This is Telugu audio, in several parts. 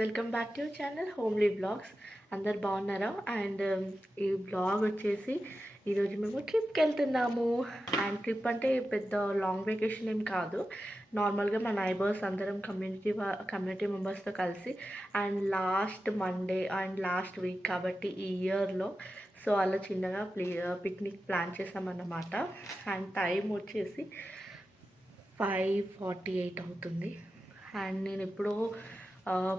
Welcome back to your channel homely blogs. అందరు బాగున్నారా? అండ్ ఈ బ్లాగ్ వచ్చేసి ఈరోజు మేము ట్రిప్కి వెళ్తున్నాము. అండ్ ట్రిప్ అంటే పెద్ద లాంగ్ వెకేషన్ ఏం కాదు, నార్మల్గా మా నైబర్స్ అందరం కమ్యూనిటీ మెంబర్స్తో కలిసి and last Monday and last week కాబట్టి ఈ ఇయర్లో సో అలా చిన్నగా పిక్నిక్ ప్లాన్ చేసామన్నమాట. అండ్ టైం వచ్చేసి 5:48 అవుతుంది. అండ్ నేను ఎప్పుడో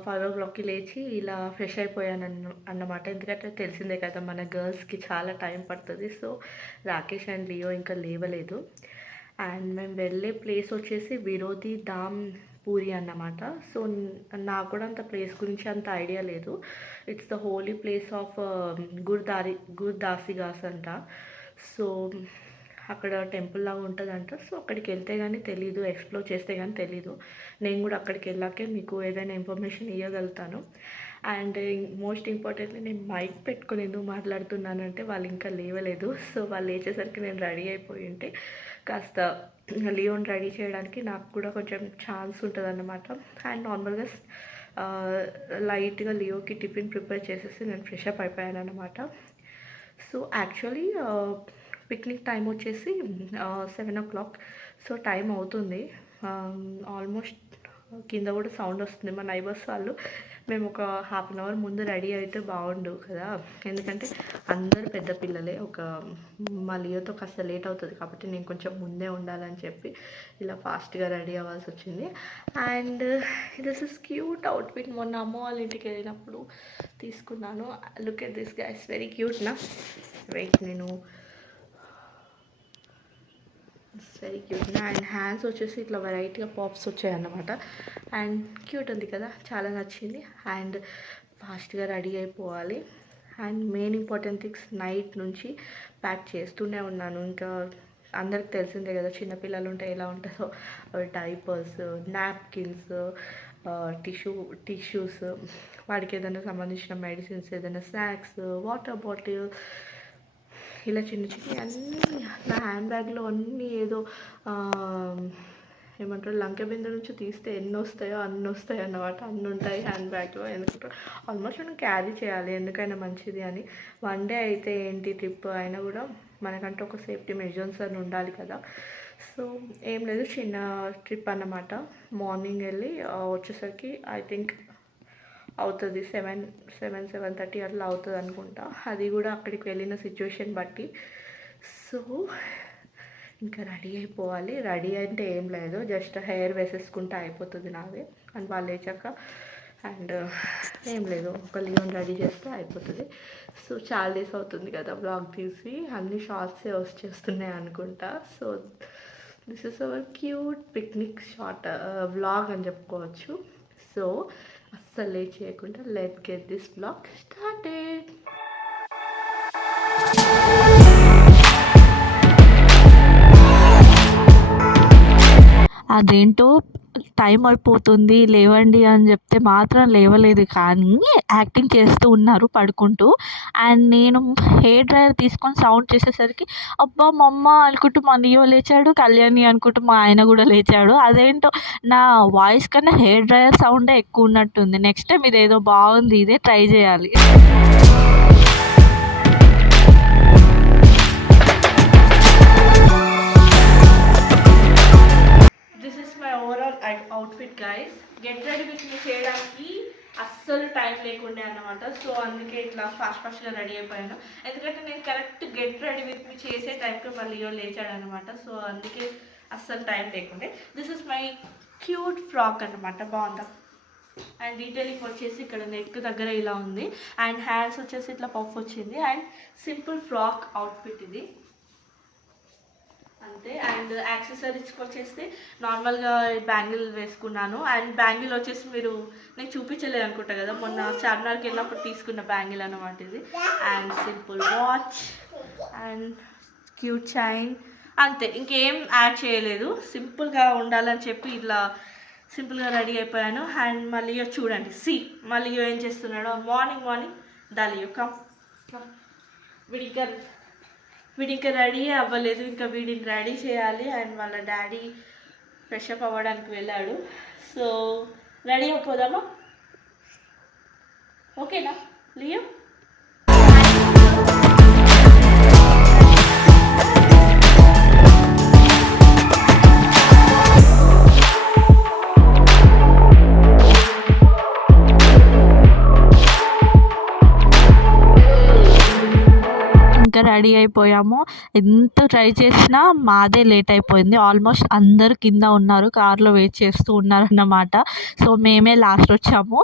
5 o'clockకి లేచి ఇలా ఫ్రెష్ అయిపోయాను అన్నమాట. ఎందుకంటే తెలిసిందే కదా మన గర్ల్స్కి చాలా టైం పడుతుంది. సో రాకేష్ అండ్ లియో ఇంకా లేవలేదు. అండ్ మేము వెళ్ళే ప్లేస్ వచ్చేసి విరోధి ధామ్ పూరి అన్నమాట. సో నాకు కూడా అంత ప్లేస్ గురించి అంత ఐడియా లేదు. It's the holy place of గుర్దాసిగాస్ అంట. సో అక్కడ టెంపుల్ లాగా ఉంటుందంట. సో అక్కడికి వెళ్తే కానీ తెలీదు, ఎక్స్ప్లోర్ చేస్తే కానీ తెలీదు. నేను కూడా అక్కడికి వెళ్ళాకే మీకు ఏదైనా ఇన్ఫర్మేషన్ ఇవ్వగలుగుతాను. అండ్ మోస్ట్ ఇంపార్టెంట్లీ నేను మైక్ పెట్టుకొని ఎందుకు మాట్లాడుతున్నానంటే వాళ్ళు ఇంకా లేవలేదు. సో వాళ్ళు లేచేసరికి నేను రెడీ అయిపోయి ఉంటే కాస్త లియోని రెడీ చేయడానికి నాకు కూడా కొంచెం ఛాన్స్ ఉంటుంది అన్నమాట. అండ్ నార్మల్గా లైట్గా లియోకి టిఫిన్ ప్రిపేర్ చేసేసి నేను ఫ్రెష్ అప్ అయిపోయాను అనమాట. సో యాక్చువల్లీ పిక్నిక్ టైం వచ్చేసి 7 o'clock. సో టైం అవుతుంది. ఆల్మోస్ట్ కింద కూడా సౌండ్ వస్తుంది. మా నైబర్స్ వాళ్ళు మేము ఒక హాఫ్ అన్ అవర్ ముందు రెడీ అయితే బాగుండు కదా, ఎందుకంటే అందరు పెద్ద పిల్లలే. మా లియోతో కాస్త లేట్ అవుతుంది కాబట్టి నేను కొంచెం ముందే ఉండాలని చెప్పి ఇలా ఫాస్ట్గా రెడీ అవ్వాల్సి వచ్చింది. And this is cute outfit. మొన్న అమ్మ వాళ్ళ ఇంటికి వెళ్ళినప్పుడు తీసుకున్నాను. Look at this guys, very cute నా. వెయిట్, నేను వెరీ క్యూట్. అండ్ హ్యాండ్స్ వచ్చేసి ఇట్లా వెరైటీగా పాప్స్ వచ్చాయన్నమాట. అండ్ క్యూట్ ఉంది కదా, చాలా నచ్చింది. అండ్ ఫాస్ట్గా రెడీ అయిపోవాలి. And main important things night నుంచి ప్యాక్ చేస్తూనే ఉన్నాను. ఇంకా అందరికి తెలిసిందే కదా చిన్నపిల్లలు ఉంటే ఎలా ఉంటుందో, డైపర్స్, నాప్కిన్స్, టిష్యూస్, వాడికి ఏదైనా సంబంధించిన మెడిసిన్స్, ఏదైనా స్నాక్స్, వాటర్ బాటిల్, ఇలా చిన్న చిన్న అన్నీ నా హ్యాండ్ బ్యాగ్లో అన్నీ ఏదో ఏమంటారు లంకె బిందె నుంచి తీస్తే ఎన్ని వస్తాయో అన్నీ వస్తాయి అన్నమాట. అన్నీ ఉంటాయి హ్యాండ్ బ్యాగ్లో. ఎందుకంటే ఆల్మోస్ట్ మనం క్యారీ చేయాలి, ఎందుకైనా మంచిది అని. వన్ డే అయితే ఏంటి, ట్రిప్ అయినా కూడా మనకంటే ఒక సేఫ్టీ మెజర్స్ అని ఉండాలి కదా. సో ఏం లేదు, చిన్న ట్రిప్ అన్నమాట. మార్నింగ్ వెళ్ళి వచ్చేసరికి ఐ థింక్ అవుతుంది 7:30 అట్లా అవుతుంది అనుకుంటా. అది కూడా అక్కడికి వెళ్ళిన సిచ్యువేషన్ బట్టి. సో ఇంకా రెడీ అయిపోవాలి. రెడీ అంటే ఏం లేదు, జస్ట్ హెయిర్ వేసేసుకుంటే అయిపోతుంది నాది. అండ్ వాళ్ళు లేచాక అండ్ ఏం లేదు, ఒక లియోని రెడీ చేస్తే అయిపోతుంది. సో చాలా డేస్ అవుతుంది కదా బ్లాగ్ తీసి, అన్ని షార్ట్సే వచ్చేస్తున్నాయి అనుకుంటా. So this is our cute picnic short vlog అని చెప్పుకోవచ్చు. సో అస్సలు లేట్ చేయకుండా let get this blog started. అదేంటో టైం అయిపోతుంది లేవండి అని చెప్తే మాత్రం లేవలేదు, కానీ యాక్టింగ్ చేస్తూ ఉన్నారు పడుకుంటూ. అండ్ నేను హెయిర్ డ్రైయర్ తీసుకొని సౌండ్ చేసేసరికి అబ్బా మా అమ్మ అనుకుంటూ మా లియో లేచాడు, కళ్యాణి అనుకుంటూ మా ఆయన కూడా లేచాడు. అదేంటో నా వాయిస్ కన్నా హెయిర్ డ్రైయర్ సౌండే ఎక్కువ ఉన్నట్టుంది. నెక్స్ట్ టైం ఇదేదో బాగుంది, ఇదే ట్రై చేయాలి. Outfit guys, get ready with me చేయడానికి అస్సలు టైం లేకుండే అన్నమాట. సో అందుకే ఇట్లా ఫాస్ట్గా రెడీ అయిపోయాను. ఎందుకంటే నేను కరెక్ట్ గెట్ రెడీ విత్ మీ చేసే టైంకి మళ్ళీ లేచాడు అనమాట. సో అందుకే అస్సలు టైం లేకుండే. This is my cute frock అనమాట, బాగుందా. అండ్ డీటెయిలింగ్ వచ్చేసి ఇక్కడ నెక్ దగ్గర ఇలా ఉంది. అండ్ హ్యాండ్స్ వచ్చేసి ఇట్లా పఫ్ వచ్చింది. అండ్ సింపుల్ ఫ్రాక్ అవుట్ఫిట్ ఇది అంతే. అండ్ యాక్సెసరీస్కి వచ్చేసి నార్మల్గా బ్యాంగిల్ వేసుకున్నాను. అండ్ బ్యాంగిల్ వచ్చేసి నేను చూపించలేదు అనుకుంటా కదా, మొన్న చార్మినార్కి వెళ్ళినప్పుడు తీసుకున్న బ్యాంగిల్ అనమాట ఇది. And simple watch and cute chain, అంతే. ఇంకేం యాడ్ చేయలేదు, సింపుల్గా ఉండాలని చెప్పి ఇట్లా సింపుల్గా రెడీ అయిపోయాను. అండ్ మళ్ళీ చూడండి, మళ్ళీ ఏం చేస్తున్నాడో. మార్నింగ్ దాలియో కమ్, వీడి ఇంకా రెడీ అవ్వలేదు, ఇంకా వీడిని రెడీ చేయాలి. అండ్ వాళ్ళ డాడీ ఫ్రెష్ అప్ అవ్వడానికి వెళ్ళాడు. సో రెడీ అయిపోదామా. ఓకేనా లియో? ఇంకా రెడీ అయిపోయాము. ఎంత ట్రై చేసినా మాదే లేట్ అయిపోయింది. ఆల్మోస్ట్ అందరు కింద ఉన్నారు, కార్లో వెయిట్ చేస్తూ ఉన్నారన్నమాట. సో మేమే లాస్ట్ వచ్చాము.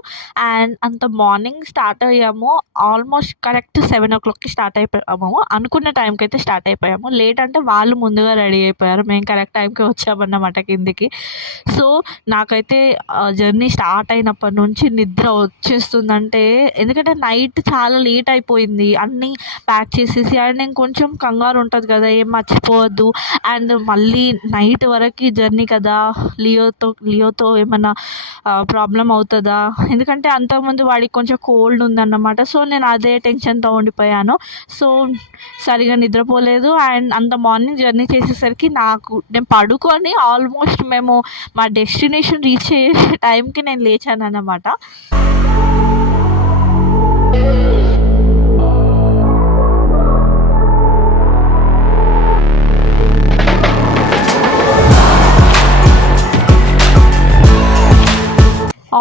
అండ్ అంత మార్నింగ్ స్టార్ట్ అయ్యాము. ఆల్మోస్ట్ కరెక్ట్ 7 o'clockకి స్టార్ట్ అయిపోయాము. అనుకున్న టైంకి అయితే స్టార్ట్ అయిపోయాము. లేట్ అంటే వాళ్ళు ముందుగా రెడీ అయిపోయారు, మేము కరెక్ట్ టైంకి వచ్చామన్నమాట కిందికి. సో నాకైతే జర్నీ స్టార్ట్ అయినప్పటి నుంచి నిద్ర వచ్చేస్తుందంటే, ఎందుకంటే నైట్ చాలా లేట్ అయిపోయింది. అన్నీ ప్యాక్ చేసేసి, అండ్ నేను కొంచెం కంగారు ఉంటుంది కదా, ఏం మర్చిపోవద్దు. అండ్ మళ్ళీ నైట్ వరకు జర్నీ కదా, లియోతో ఏమన్నా ప్రాబ్లం అవుతుందా, ఎందుకంటే అంతకుముందు వాడికి కొంచెం కోల్డ్ ఉందన్నమాట. సో నేను అదే టెన్షన్తో ఉండిపోయాను. సో సరిగా నిద్రపోలేదు. అండ్ అంత మార్నింగ్ జర్నీ చేసేసరికి నేను పడుకొని ఆల్మోస్ట్ మేము మా డెస్టినేషన్ రీచ్ అయ్యే టైంకి నేను లేచాను అన్నమాట.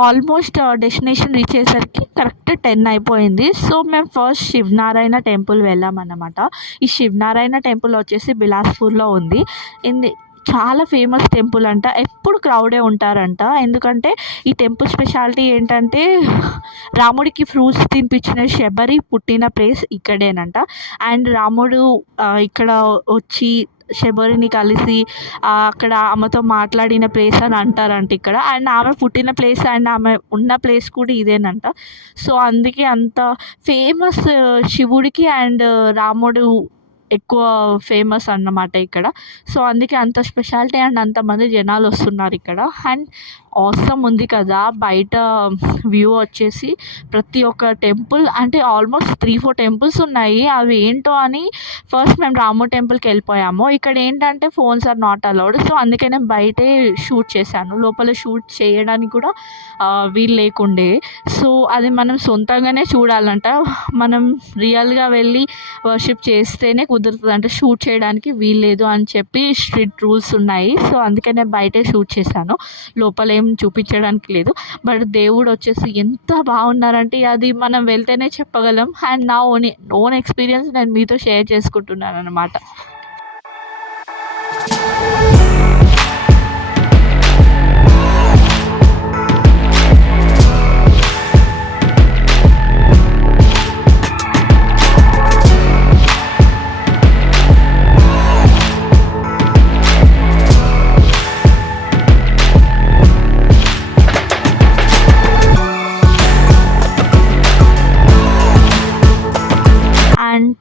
ఆల్మోస్ట్ డెస్టినేషన్ రీచ్ అయ్యేసరికి కరెక్ట్ 10 అయిపోయింది. సో మేము ఫస్ట్ శివనారాయణ టెంపుల్ వెళ్ళామన్నమాట. ఈ శివనారాయణ టెంపుల్ వచ్చేసి బిలాస్పూర్లో ఉంది. చాలా ఫేమస్ టెంపుల్ అంట. ఎప్పుడు క్రౌడే ఉంటారంట. ఎందుకంటే ఈ టెంపుల్ స్పెషాలిటీ ఏంటంటే, రాముడికి ఫ్రూట్స్ తినిపించిన శబరి పుట్టిన ప్లేస్ ఇక్కడేనంట. అండ్ రాముడు ఇక్కడ వచ్చి శబరిని కలిసి అక్కడ ఆమెతో మాట్లాడిన ప్లేస్ అని అంటారంట ఇక్కడ. అండ్ ఆమె పుట్టిన ప్లేస్ అండ్ ఆమె ఉన్న ప్లేస్ కూడా ఇదేనంట. సో అందుకే అంత ఫేమస్ శివుడికి అండ్ రాముడు ఎక్కువ ఫేమస్ అన్నమాట ఇక్కడ. సో అందుకే అంత స్పెషాలిటీ అండ్ అంతమంది జనాలు వస్తున్నారు ఇక్కడ. అండ్ ఆసమ్ ఉంది కదా, బయట వ్యూ వచ్చేసి ప్రతి ఒక్క టెంపుల్, అంటే ఆల్మోస్ట్ 3-4 టెంపుల్స్ ఉన్నాయి. అవి ఏంటో అని ఫస్ట్ మేము రాము టెంపుల్కి వెళ్ళిపోయాము. ఇక్కడ ఏంటంటే phones are not allowed. So అందుకే నేను బయటే షూట్ చేశాను. లోపల షూట్ చేయడానికి కూడా వీలు లేకుండే. సో అది మనం సొంతంగానే చూడాలంట. మనం రియల్గా వెళ్ళి వర్షిప్ చేస్తేనే కుదురుతుంది, అంటే షూట్ చేయడానికి వీలు లేదు అని చెప్పి స్ట్రిక్ట్ రూల్స్ ఉన్నాయి. సో అందుకే నేను బయటే షూట్ చేశాను, లోపల ఏం చూపించడానికి లేదు. బట్ దేవుడు వచ్చేసి ఎంత బాగున్నారంటే అది మనం వెళ్తేనే చెప్పగలం. అండ్ నా ఓన్ ఎక్స్పీరియన్స్ నేను మీతో షేర్ చేసుకుంటున్నాను అన్నమాట.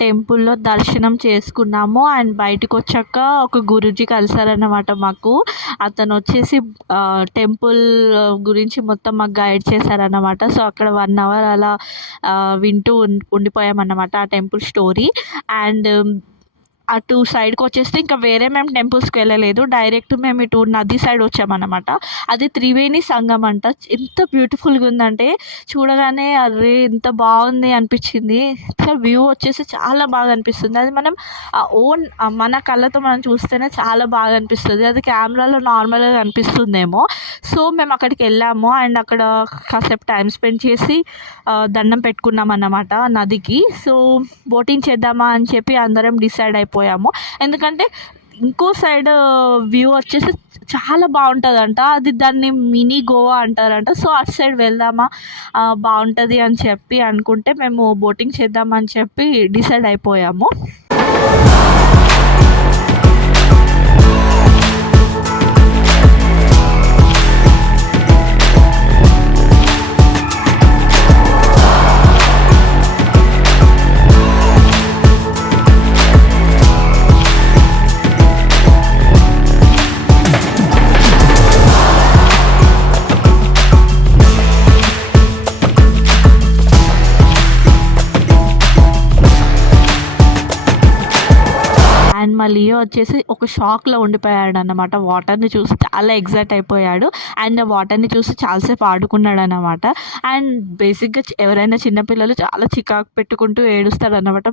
టెంపుల్లో దర్శనం చేసుకున్నాము. అండ్ బయటకు వచ్చాక ఒక గురూజీ కలిసారన్నమాట మాకు. అతను వచ్చేసి టెంపుల్ గురించి మొత్తం మాకు గైడ్ చేశారన్నమాట. సో అక్కడ 1 hour అలా వింటూ ఉండిపోయామన్నమాట ఆ టెంపుల్ స్టోరీ. అండ్ అటు సైడ్కి వచ్చేస్తే ఇంకా వేరే మేము టెంపుల్స్కి వెళ్ళలేదు. డైరెక్ట్ మేము ఇటు నది సైడ్ వచ్చామన్నమాట. అది త్రివేణి సంగం అంట. ఎంత బ్యూటిఫుల్గా ఉందంటే చూడగానే అరే ఎంత బాగుంది అనిపించింది. వ్యూ వచ్చేసి చాలా బాగా అనిపిస్తుంది. అది మనం మన కళ్ళతో మనం చూస్తేనే చాలా బాగా అనిపిస్తుంది. అది కెమెరాలో నార్మల్గా కనిపిస్తుందేమో. సో మేము అక్కడికి వెళ్ళాము. అండ్ అక్కడ కాసేపు టైం స్పెండ్ చేసి దండం పెట్టుకున్నాం అన్నమాట నదికి. సో బోటింగ్ చేద్దామా అని చెప్పి అందరం డిసైడ్ అయిపోయాము. ఎందుకంటే ఇంకో సైడ్ వ్యూ వచ్చేసి చాలా బాగుంటుందంట. అది దాన్ని మినీ గోవా అంటారంట. సో అటు సైడ్ వెళ్దామా, బాగుంటుంది అని చెప్పి అనుకుంటే మేము బోటింగ్ చేద్దామని చెప్పి డిసైడ్ అయిపోయాము. అండ్ మా లియో వచ్చేసి ఒక షాక్లో ఉండిపోయాడు అన్నమాట. వాటర్ని చూసి చాలా ఎగ్జైట్ అయిపోయాడు అండ్ వాటర్ని చూసి చాలాసేపు ఆడుకున్నాడు అన్నమాట. అండ్ బేసిక్గా ఎవరైనా చిన్నపిల్లలు చాలా చికాకు పెట్టుకుంటూ ఏడుస్తాడు అన్నమాట.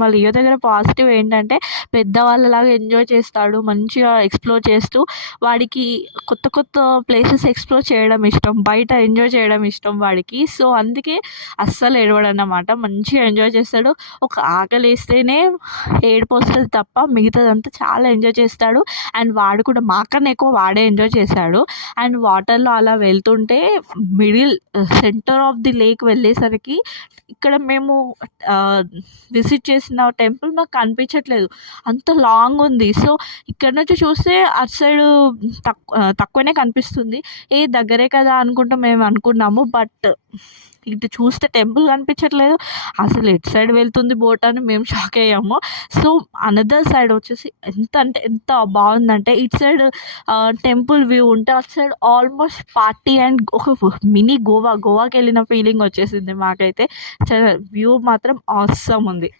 మా లియో దగ్గర పాజిటివ్ ఏంటంటే పెద్దవాళ్ళలాగా ఎంజాయ్ చేస్తాడు, మంచిగా ఎక్స్ప్లోర్ చేస్తూ వాడికి కొత్త కొత్త ప్లేసెస్ ఎక్స్ప్లోర్ చేయడం ఇష్టం, బయట ఎంజాయ్ చేయడం ఇష్టం వాడికి. సో అందుకే అస్సలు ఏడవడు అన్నమాట, మంచిగా ఎంజాయ్ చేస్తాడు. ఒక ఆకలి వేస్తేనే ఏడుపు వస్తుంది తప్ప మిగతాదంతా చాలా ఎంజాయ్ చేస్తాడు. అండ్ వాడు కూడా మాకన్నా ఎక్కువ వాడే ఎంజాయ్ చేశాడు. అండ్ వాటర్లో అలా వెళ్తుంటే సెంటర్ ఆఫ్ ది లేక్ వెళ్ళేసరికి ఇక్కడ మేము విజిట్ చేసిన టెంపుల్ మాకు కనిపించట్లేదు, అంత లాంగ్ ఉంది. సో ఇక్కడ నుంచి చూస్తే అటు సైడ్ తక్కువనే కనిపిస్తుంది. దగ్గరే కదా అనుకుంటూ మేము అనుకున్నాము. బట్ ఇటు చూస్తే టెంపుల్ కనిపించట్లేదు, అసలు ఎటు సైడ్ వెళ్తుంది బోట్ అని మేము షాక్ అయ్యాము. సో అనదర్ సైడ్ వచ్చేసి ఎంత బాగుందంటే ఇటు సైడ్ టెంపుల్ వ్యూ ఉంటే అటు సైడ్ ఆల్మోస్ట్ పార్టీ అండ్ ఒక మినీ గోవాకి వెళ్ళిన ఫీలింగ్ వచ్చేసింది మాకైతే. వ్యూ మాత్రం ఆసమ్ ఉంది.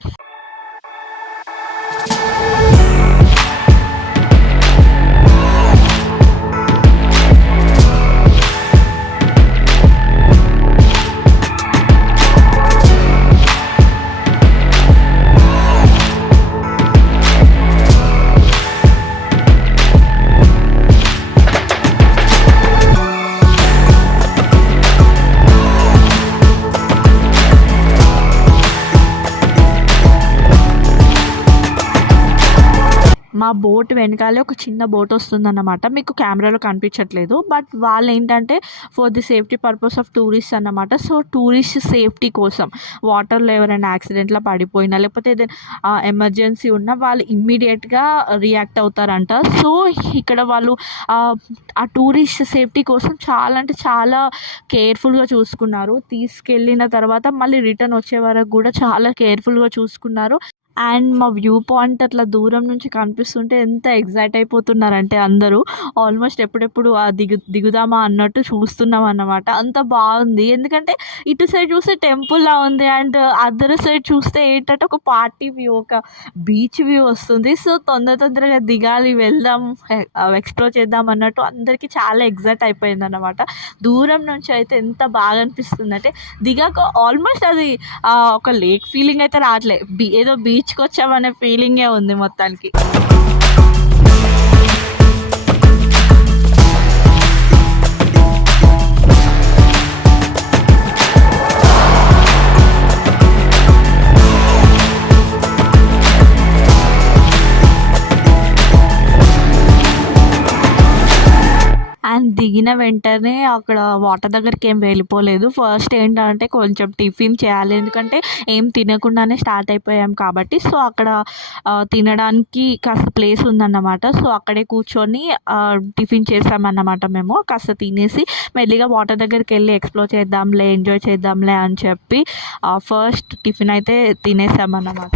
మా బోట్ వెనకాలే ఒక చిన్న బోట్ వస్తుందన్నమాట, మీకు కెమెరాలో కనిపించట్లేదు. బట్ వాళ్ళు ఏంటంటే for the safety purpose of tourist అన్నమాట. సో టూరిస్ట్ సేఫ్టీ కోసం వాటర్లో ఎవరైనా యాక్సిడెంట్లో పడిపోయినా లేకపోతే ఏదైనా ఎమర్జెన్సీ ఉన్నా వాళ్ళు ఇమ్మీడియట్గా రియాక్ట్ అవుతారంట. సో ఇక్కడ వాళ్ళు ఆ టూరిస్ట్ సేఫ్టీ కోసం చాలా అంటే చాలా కేర్ఫుల్గా చూసుకున్నారు. తీసుకెళ్ళిన తర్వాత మళ్ళీ రిటర్న్ వచ్చే వరకు కూడా చాలా కేర్ఫుల్గా చూసుకున్నారు. అండ్ మా వ్యూ పాయింట్ అట్లా దూరం నుంచి కనిపిస్తుంటే ఎంత ఎగ్జైట్ అయిపోతున్నారంటే అందరూ ఆల్మోస్ట్ ఎప్పుడెప్పుడు దిగుదామా అన్నట్టు చూస్తున్నాం అన్నమాట. అంత బాగుంది, ఎందుకంటే ఇటు సైడ్ చూస్తే టెంపుల్లా ఉంది అండ్ అదర్ సైడ్ చూస్తే ఏంటంటే ఒక పార్టీ వ్యూ, ఒక బీచ్ వ్యూ వస్తుంది. సో తొందరగా దిగాలి, వెళ్దాం, ఎక్స్ప్లోర్ చేద్దాం అన్నట్టు అందరికీ చాలా ఎగ్జైట్ అయిపోయింది అన్నమాట. దూరం నుంచి అయితే ఎంత బాగా అనిపిస్తుంది అంటే దిగాక ఆల్మోస్ట్ అది ఒక లేక్ ఫీలింగ్ అయితే రావట్లే, ఏదో బీచ్కి వచ్చామనే ఫీలింగే ఉంది మొత్తానికి. అండ్ దిగిన వెంటనే అక్కడ వాటర్ దగ్గరికి ఏం వెళ్ళిపోలేదు. ఫస్ట్ ఏంటంటే కొంచెం టిఫిన్ చేయాలి, ఎందుకంటే ఏం తినకుండానే స్టార్ట్ అయిపోయాం కాబట్టి. సో అక్కడ తినడానికి కాస్త ప్లేస్ ఉందన్నమాట. సో అక్కడే కూర్చొని టిఫిన్ చేసామన్నమాట. మేము కాస్త తినేసి మెల్లిగా వాటర్ దగ్గరికి వెళ్ళి ఎక్స్ప్లోర్ చేద్దాంలే, ఎంజాయ్ చేద్దాంలే అని చెప్పి ఫస్ట్ టిఫిన్ అయితే తినేసామన్నమాట.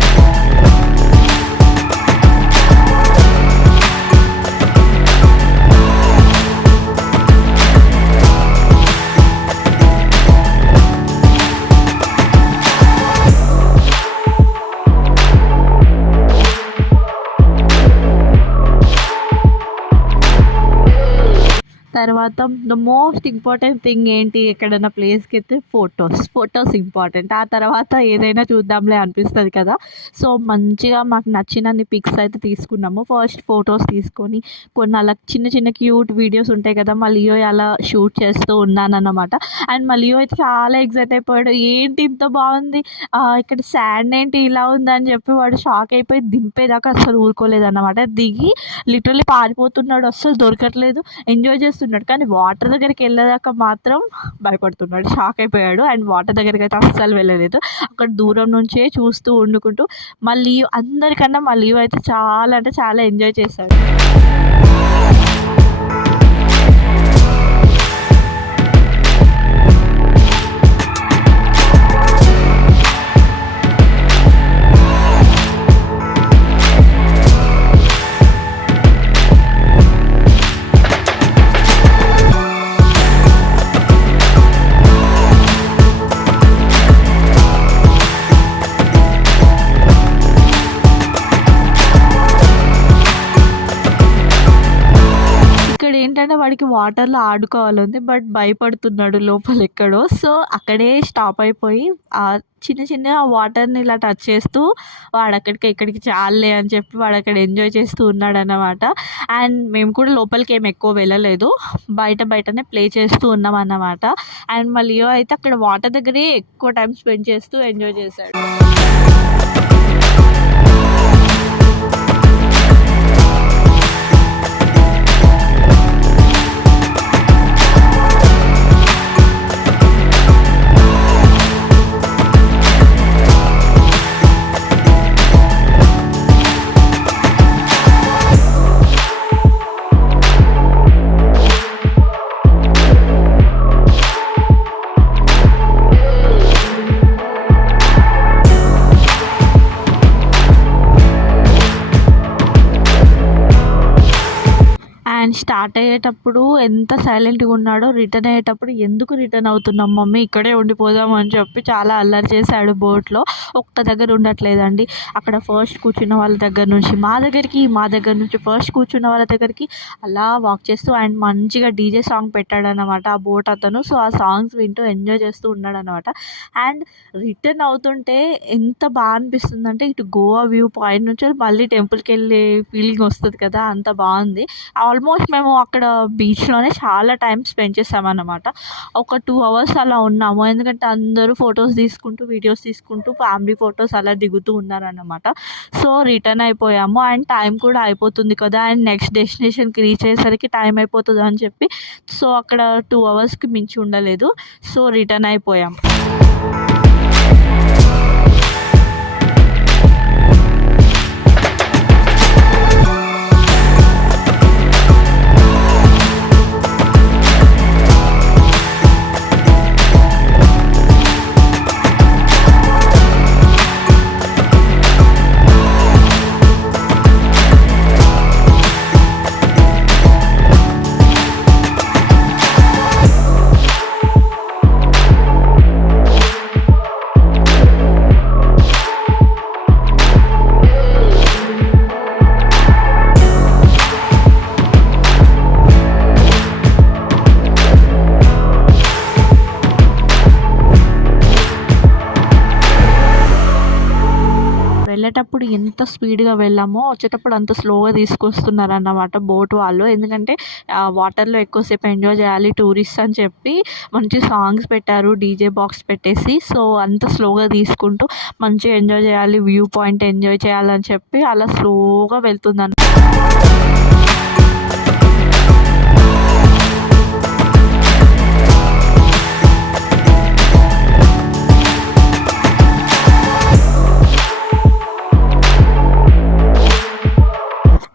తర్వాత ద మోస్ట్ ఇంపార్టెంట్ థింగ్ ఏంటి, ఎక్కడైనా ప్లేస్కి అయితే ఫొటోస్ ఇంపార్టెంట్. ఆ తర్వాత ఏదైనా చూద్దాంలే అనిపిస్తుంది కదా. సో మంచిగా మాకు నచ్చినన్ని పిక్స్ అయితే తీసుకున్నాము. ఫస్ట్ ఫొటోస్ తీసుకొని కొన్ని అలా చిన్న క్యూట్ వీడియోస్ ఉంటాయి కదా, మా లియో అలా షూట్ చేస్తూ ఉన్నానన్నమాట. అండ్ మా లియో అయితే చాలా ఎగ్జైట్ అయిపోయాడు, ఏంటి ఇంత బాగుంది, ఇక్కడ శాండ్ ఏంటి ఇలా ఉందని చెప్పి వాడు షాక్ అయిపోయి దింపేదాకా అసలు ఊరుకోలేదన్నమాట. దిగి లిటరల్లీ పారిపోతున్నాడు, అస్సలు దొరకట్లేదు, ఎంజాయ్ చేస్తున్నాడు. కానీ వాటర్ దగ్గరికి వెళ్ళేదాకా మాత్రం భయపడుతున్నాడు, షాక్ అయిపోయాడు. అండ్ వాటర్ దగ్గరికి అయితే అస్సలు వెళ్ళలేదు, అక్కడ దూరం నుంచే చూస్తూ వండుకుంటూ మళ్ళీ అందరికన్నా మళ్ళీ అయితే చాలా అంటే చాలా ఎంజాయ్ చేశాడు. ఏంటంటే వాడికి వాటర్‌లో ఆడుకోవాలుంది. బట్ భయపడుతున్నాడు లోపల ఎక్కడో. సో, అక్కడే స్టాప్ అయిపోయి చిన్న చిన్నగా వాటర్‌ని ఇలా టచ్ చేస్తూ వాడక్కడికి ఇక్కడికి చాలులే అని చెప్పి వాడక్కడ ఎంజాయ్ చేస్తూ ఉన్నాడన్నమాట. అండ్ మేము కూడా లోపలికేమి ఎక్కువ వెళ్ళలేదు. బయటనే ప్లే చేస్తూ ఉన్నామన్నమాట. అండ్ మా లియో అయితే అక్కడ వాటర్ దగ్గరే ఎక్కువ టైమ్ స్పెండ్ చేస్తూ ఎంజాయ్ చేశాడు. అండ్ స్టార్ట్ అయ్యేటప్పుడు ఎంత సైలెంట్‌గా ఉన్నాడో, రిటర్న్ అయ్యేటప్పుడు ఎందుకు రిటర్న్ అవుతున్నాం మమ్మీ ఇక్కడే ఉండిపోదాం అని చెప్పి చాలా అల్లరి చేశాడు బోట్‌లో. ఒక్క దగ్గర ఉండట్లేదండి. అక్కడ ఫస్ట్ కూర్చున్న వాళ్ళ దగ్గర నుంచి మా దగ్గర నుంచి ఫస్ట్ కూర్చున్న వాళ్ళ దగ్గరికి అలా వాక్ చేస్తూ అండ్ మంచిగా డీజే సాంగ్ పెట్టాడనమాట ఆ బోట్ అతను. సో, ఆ సాంగ్స్ వింటూ ఎంజాయ్ చేస్తూ ఉన్నాడనమాట. అండ్ రిటర్న్ అవుతుంటే ఎంత అనిపిస్తుందంటే ఇటు గోవా వ్యూ పాయింట్ నుంచి మళ్ళీ టెంపుల్‌కెళ్ళే ఫీలింగ్ వస్తది కదా! అంత బాగుంది. ఆల్మోస్ట్ మేము అక్కడ బీచ్‌లోనే చాలా టైం స్పెండ్ చేసామన్నమాట. ఒక 2 అవర్స్ అలా ఉన్నాము. ఎందుకంటే అందరూ ఫొటోస్ తీసుకుంటూ, వీడియోస్ తీసుకుంటూ, ఫ్యామిలీ ఫొటోస్ అలా దిగుతూ ఉన్నారన్నమాట. సో, రిటర్న్ అయిపోయాము. అండ్ టైం కూడా అయిపోతుంది కదా! అండ్ నెక్స్ట్ డెస్టినేషన్‌కి రీచ్ అయ్యేసరికి టైం అయిపోతదని చెప్పి సో, అక్కడ 2 అవర్స్‌కి మించి ఉండలేదు. సో, రిటర్న్ అయిపోయాం. వెళ్ళేటప్పుడు ఎంత స్పీడ్‌గా వెళ్ళామో వచ్చేటప్పుడు అంత స్లోగా తీసుకొస్తున్నారన్నమాట బోట్ వాళ్ళు. ఎందుకంటే వాటర్‌లో ఎక్కువసేపు ఎంజాయ్ చేయాలి టూరిస్ట్ అని చెప్పి మంచి సాంగ్స్ పెట్టారు డీజే బాక్స్ పెట్టేసి. సో, అంత స్లోగా తీసుకుంటూ మంచిగా ఎంజాయ్ చేయాలి, వ్యూ పాయింట్ ఎంజాయ్ చేయాలని చెప్పి అలా స్లోగా వెళ్తుందన్నమాట.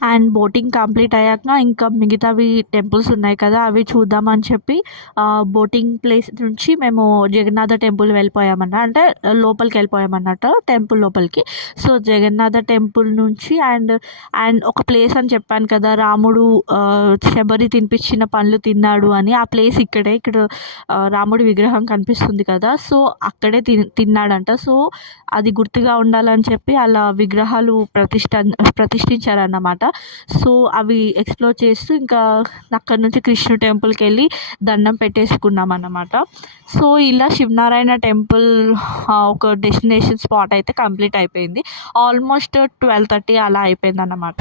అండ్ బోటింగ్ కంప్లీట్ అయ్యాక ఇంకా మిగతావి టెంపుల్స్ ఉన్నాయి కదా అవి చూద్దామని చెప్పి బోటింగ్ ప్లేస్ నుంచి మేము జగన్నాథ టెంపుల్ వెళ్ళిపోయామన్నమాట. అంటే లోపలికి వెళ్ళిపోయామన్నట్టు టెంపుల్ లోపలికి. సో, జగన్నాథ టెంపుల్ నుంచి అండ్ ఒక ప్లేస్ అని చెప్పాను కదా రాముడు శబరి తినిపించిన పండ్లు తిన్నాడు అని. ఆ ప్లేస్ ఇక్కడ రాముడి విగ్రహం కనిపిస్తుంది కదా! సో, అక్కడే తిన్నాడంట. సో, అది గుర్తుగా ఉండాలని చెప్పి అలా విగ్రహాలు ప్రతిష్ఠించారన్నమాట. సో, అవి ఎక్స్‌ప్లోర్ చేస్తూ ఇంకా అక్కడి నుంచి కృష్ణుడి టెంపుల్‌కి వెళ్ళి దండం పెట్టేసుకున్నాం అన్నమాట. సో, ఇలా శివనారాయణ టెంపుల్ ఒక డెస్టినేషన్ స్పాట్ అయితే కంప్లీట్ అయిపోయింది. ఆల్మోస్ట్ 12:30 అలా అయిపోయిందన్నమాట.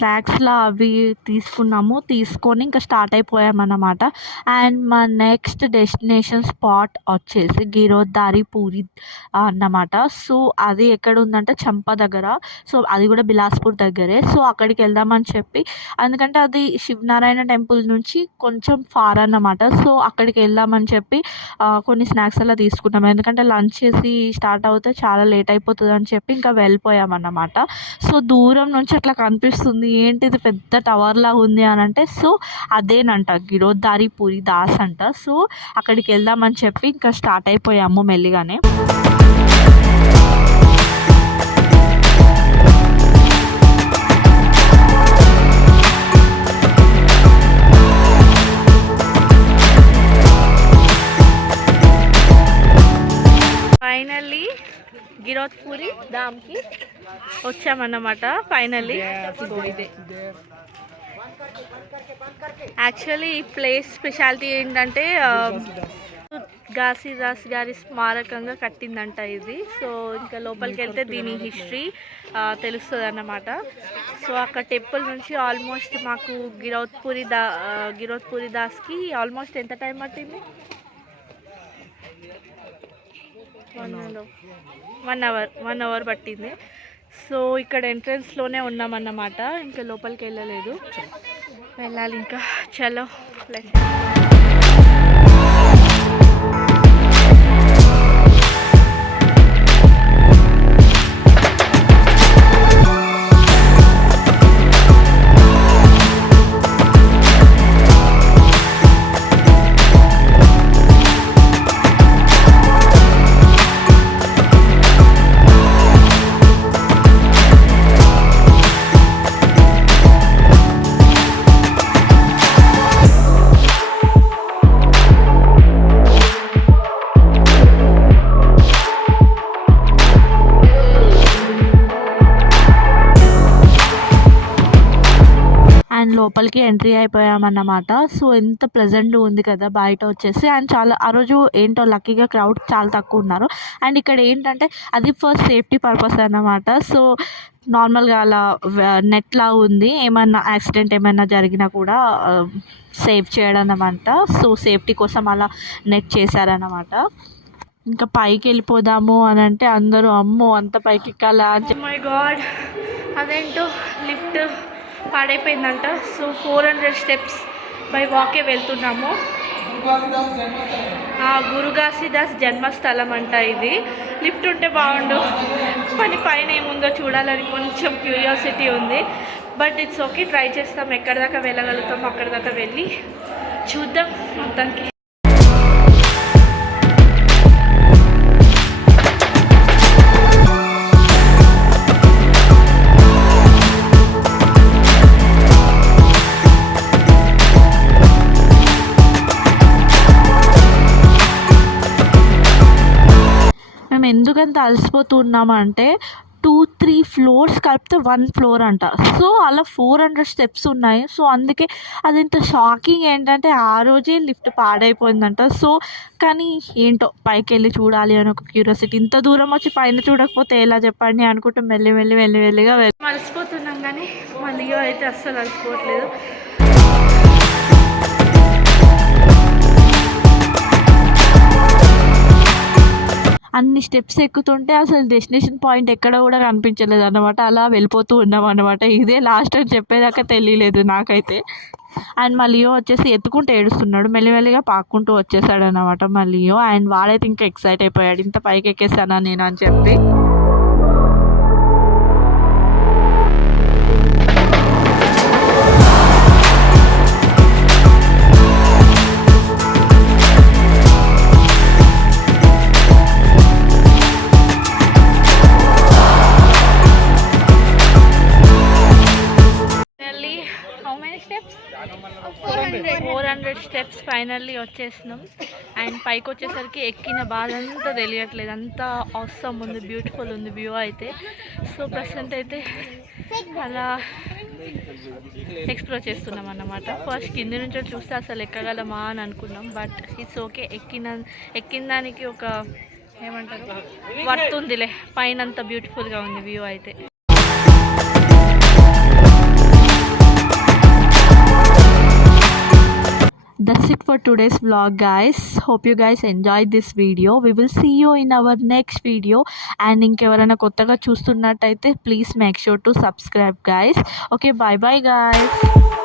స్నాక్స్లా అవి తీసుకొని ఇంకా స్టార్ట్ అయిపోయామన్నమాట. అండ్ మా నెక్స్ట్ డెస్టినేషన్ స్పాట్ వచ్చేసి గిరోధారి పూరి అన్నమాట. సో అది ఎక్కడ ఉందంటే చంప దగ్గర. సో అది కూడా బిలాస్పూర్ దగ్గరే. సో అక్కడికి వెళ్దామని చెప్పి, ఎందుకంటే అది శివనారాయణ టెంపుల్ నుంచి కొంచెం ఫార్ అన్నమాట. సో అక్కడికి వెళ్దామని చెప్పి కొన్ని స్నాక్స్ అలా తీసుకున్నాం. ఎందుకంటే లంచ్ చేసి స్టార్ట్ అవుతే చాలా లేట్ అయిపోతుంది అని చెప్పి ఇంకా వెళ్ళిపోయామన్నమాట. సో దూరం నుంచి అట్లా కనిపిస్తుంది, ఏంటిది పెద్ద టవర్ లాగా ఉంది అని అంటే, సో అదేనంట గిరోధారి పూరి దాస్ అంట. సో అక్కడికి వెళ్దామని చెప్పి ఇంకా స్టార్ట్ అయిపోయాము మెల్లిగానే. ఫైనల్లీ గిరోధారి ధామ్కి వచ్చామన్నమాట. ఫైనల్లీ యాక్చువల్లీ ఈ ప్లేస్ స్పెషాలిటీ ఏంటంటే ఘాసీదాస్ గారి స్మారకంగా కట్టిందంట ఇది. సో ఇంకా లోపలికి వెళ్తే దీని హిస్టరీ తెలుస్తుంది అన్నమాట. సో అక్కడ టెంపుల్ నుంచి ఆల్మోస్ట్ మాకు గిరోధారి దాస్కి ఆల్మోస్ట్ ఎంత టైం పట్టింది? 1 అవర్ పట్టింది. సో ఇక్కడ ఎంట్రన్స్లోనే ఉన్నామన్నమాట, ఇంకా లోపలికి వెళ్ళలేదు. వెళ్ళాలి ఇంకా. చలో లెట్స్. అండ్ లోపలికి ఎంట్రీ అయిపోయామన్నమాట. సో ఎంత ప్లెజెంట్ ఉంది కదా బయట వచ్చేసి. అండ్ చాలా ఆ రోజు ఏంటో లక్కీగా క్రౌడ్ చాలా తక్కువ ఉన్నారు. అండ్ ఇక్కడ ఏంటంటే అది ఫర్ సేఫ్టీ పర్పస్ అన్నమాట. సో నార్మల్గా అలా నెట్లా ఉంది, ఏమన్నా యాక్సిడెంట్ ఏమైనా జరిగినా కూడా సేవ్ చేయడం అన్నమాట. సో సేఫ్టీ కోసం అలా నెట్ చేశారన్నమాట. ఇంకా పైకి వెళ్ళిపోదాము అని అంటే అందరూ అమ్మో అంత పైకి ఎక్కాలా అని చెప్పి. మై గాడ్, అదేంటో లిఫ్ట్ పాడైపోయిందంట. సో 400 స్టెప్స్ బై వాకే వెళ్తున్నాము. గురు ఘాసీదాస్ జన్మస్థలం అంట ఇది. లిఫ్ట్ ఉంటే బాగుండు, పైన ఏముందో చూడాలని కొంచెం క్యూరియాసిటీ ఉంది. బట్ ఇట్స్ ఓకే, ట్రై చేస్తాం. ఎక్కడి దాకా వెళ్ళగలుగుతాం అక్కడి దాకా వెళ్ళి చూద్దాం మొత్తానికి. ఎందుకంత అలసిపోతున్నామంటే 2-3 ఫ్లోర్స్ కలిపితే 1 ఫ్లోర్ అంట. సో అలా 400 స్టెప్స్ ఉన్నాయి. సో అందుకే అది ఇంత షాకింగ్ ఏంటంటే ఆ రోజే లిఫ్ట్ పాడైపోయిందంట. సో కానీ ఏంటో పైకి వెళ్ళి చూడాలి అని ఒక క్యూరియాసిటీ. ఇంత దూరం వచ్చి పైన చూడకపోతే ఎలా చెప్పండి అనుకుంటే మెల్లిగా అలసిపోతున్నాం, కానీ మళ్ళీ అయితే అస్సలు అలసిపోవట్లేదు. అన్ని స్టెప్స్ ఎక్కుతుంటే అసలు డెస్టినేషన్ పాయింట్ ఎక్కడ కూడా కనిపించలేదు అన్నమాట. అలా వెళ్ళిపోతూ ఉన్నాం అన్నమాట. ఇదే లాస్ట్ అని చెప్పేదాకా తెలియలేదు నాకైతే. అండ్ మళ్ళీయో వచ్చేసి ఎత్తుకుంటూ ఏడుస్తున్నాడు, మెల్లిగా పాక్కుంటూ వచ్చేసాడు అన్నమాట మళ్ళీయో. అండ్ వాడైతే ఇంకా ఎక్సైట్ అయిపోయాడు, ఇంత పైకి ఎక్కేసానా నేను అని చెప్పి. స్టెప్స్ 400 స్టెప్స్ ఫైనల్లీ వచ్చేసినాం. అండ్ పైకి వచ్చేసరికి ఎక్కిన బాధ అంతా తెలియట్లేదు, అంతా ఆసమ్ ఉంది, బ్యూటిఫుల్ ఉంది వ్యూ అయితే. సో ప్రజెంట్ అయితే అలా ఎక్స్ప్లోర్ చేస్తున్నాం అన్నమాట. ఫస్ట్ కింది నుంచి చూస్తే అసలు ఎక్కగలమా అని అనుకున్నాం, బట్ ఇట్స్ ఓకే. ఎక్కిన దానికి ఒక ఏమంటారు వర్త్ ఉందిలే, పైన అంత బ్యూటిఫుల్గా ఉంది వ్యూ అయితే. that's it for today's vlog, guys. Hope you guys enjoyed this video. We will see you in our next video. And ఇంకెవరైనా కొత్తగా చూస్తున్నట్టయితే please make sure to subscribe, guys. Okay, bye bye, guys.